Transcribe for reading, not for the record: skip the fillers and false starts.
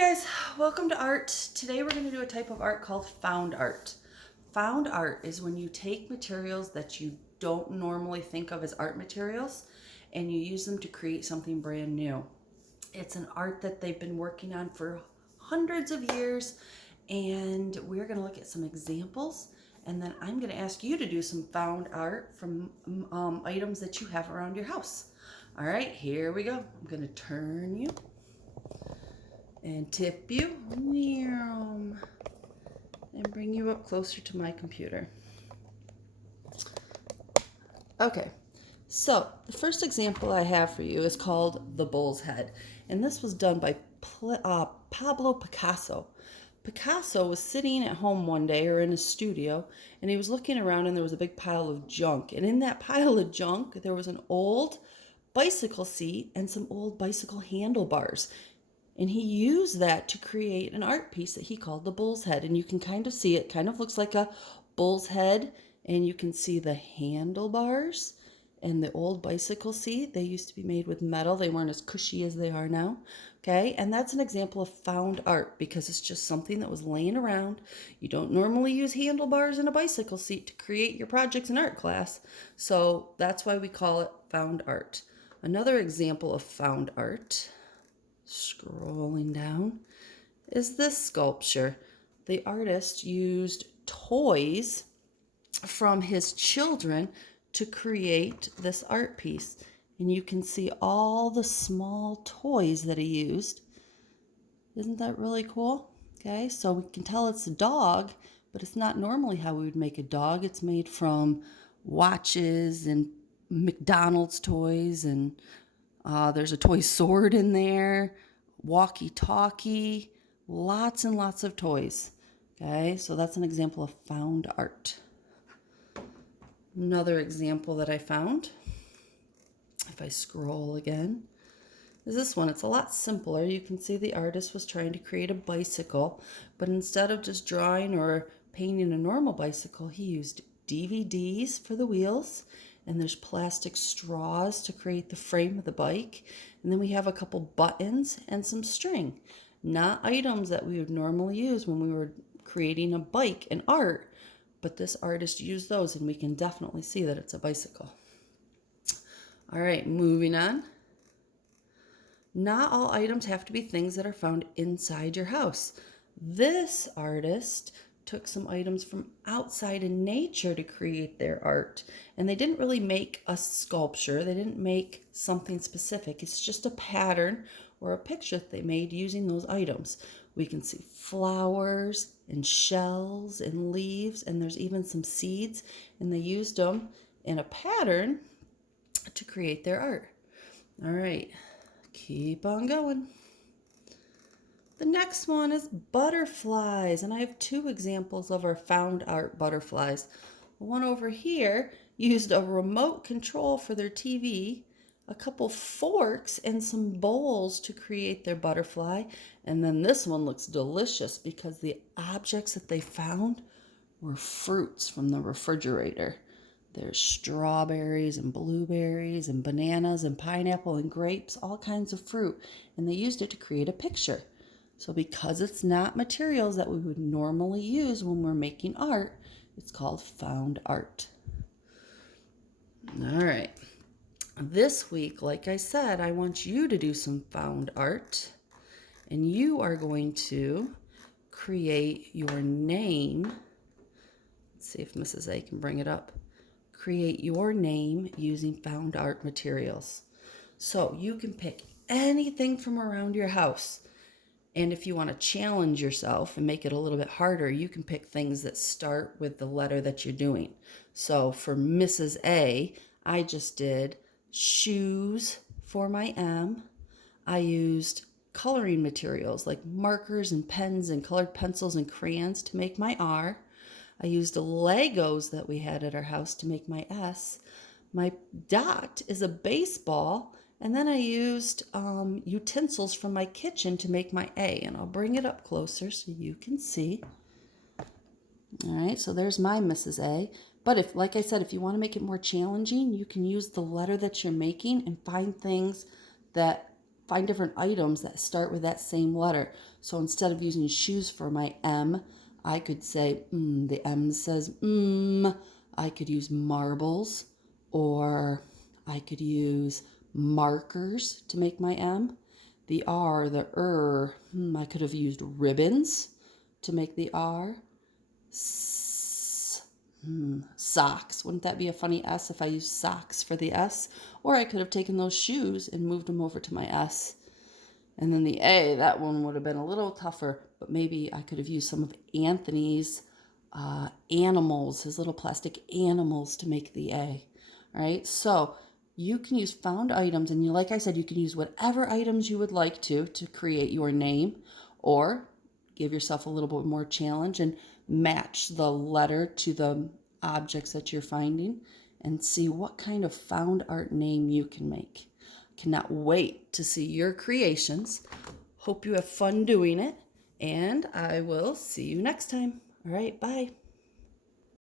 guys, welcome to art. Today we're going to do a type of art called found art. Found art is when you take materials that you don't normally think of as art materials and you use them to create something brand new. It's an art that they've been working on for hundreds of years, and we're going to look at some examples, and then I'm going to ask you to do some found art from items that you have around your house. All right, here we go. I'm going to turn you and tip you and bring you up closer to my computer. Okay, so the first example I have for you is called The Bull's Head, and this was done by Pablo Picasso. Picasso was sitting at home one day or in his studio, and he was looking around, and there was a big pile of junk, and in that pile of junk there was an old bicycle seat and some old bicycle handlebars. And he used that to create an art piece that he called the bull's head. And you can kind of see it kind of looks like a bull's head. And you can see the handlebars and the old bicycle seat. They used to be made with metal. They weren't as cushy as they are now. Okay, and that's an example of found art because it's just something that was laying around. You don't normally use handlebars in a bicycle seat to create your projects in art class. So that's why we call it found art. Another example of found art, scrolling down, is this sculpture. The artist used toys from his children to create this art piece. And you can see all the small toys that he used. Isn't that really cool? Okay, so we can tell it's a dog, but it's not normally how we would make a dog. It's made from watches and McDonald's toys, and there's a toy sword in there, walkie-talkie, lots and lots of toys. Okay, so that's an example of found art. Another example that I found, if I scroll again, is this one. It's a lot simpler. You can see the artist was trying to create a bicycle, but instead of just drawing or painting a normal bicycle, he used DVDs for the wheels, and there's plastic straws to create the frame of the bike. And then we have a couple buttons and some string. Not items that we would normally use when we were creating a bike in art, but this artist used those, and we can definitely see that it's a bicycle. All right, moving on. Not all items have to be things that are found inside your house. This artist took some items from outside in nature to create their art. And they didn't really make a sculpture. They didn't make something specific. It's just a pattern or a picture that they made using those items. We can see flowers and shells and leaves, and there's even some seeds, and they used them in a pattern to create their art. All right, keep on going. The next one is butterflies, and I have two examples of our found art butterflies. The one over here used a remote control for their TV, a couple forks, and some bowls to create their butterfly. And then this one looks delicious because the objects that they found were fruits from the refrigerator. There's strawberries and blueberries and bananas and pineapple and grapes, all kinds of fruit, and they used it to create a picture. So because it's not materials that we would normally use when we're making art, it's called found art. All right. This week, like I said, I want you to do some found art, and you are going to create your name. Let's see if Mrs. A can bring it up. Create your name using found art materials. So you can pick anything from around your house. And if you want to challenge yourself and make it a little bit harder, you can pick things that start with the letter that you're doing. So for Mrs. A, I just did shoes for my M. I used coloring materials like markers and pens and colored pencils and crayons to make my R. I used Legos that we had at our house to make my S. My dot is a baseball. And then I used utensils from my kitchen to make my A. And I'll bring it up closer so you can see. All right, so there's my Mrs. A. But if, like I said, if you want to make it more challenging, you can use the letter that you're making and find things that find different items that start with that same letter. So instead of using shoes for my M, I could say, the M says, I could use marbles, or I could use markers to make my M. The R, the I could have used ribbons to make the R. Socks. Wouldn't that be a funny S if I used socks for the S? Or I could have taken those shoes and moved them over to my S. And then the A, that one would have been a little tougher, but maybe I could have used some of Anthony's animals, his little plastic animals, to make the A. All right, so you can use found items, and like I said, you can use whatever items you would like to create your name, or give yourself a little bit more challenge and match the letter to the objects that you're finding and see what kind of found art name you can make. Cannot wait to see your creations. Hope you have fun doing it, and I will see you next time. All right, bye.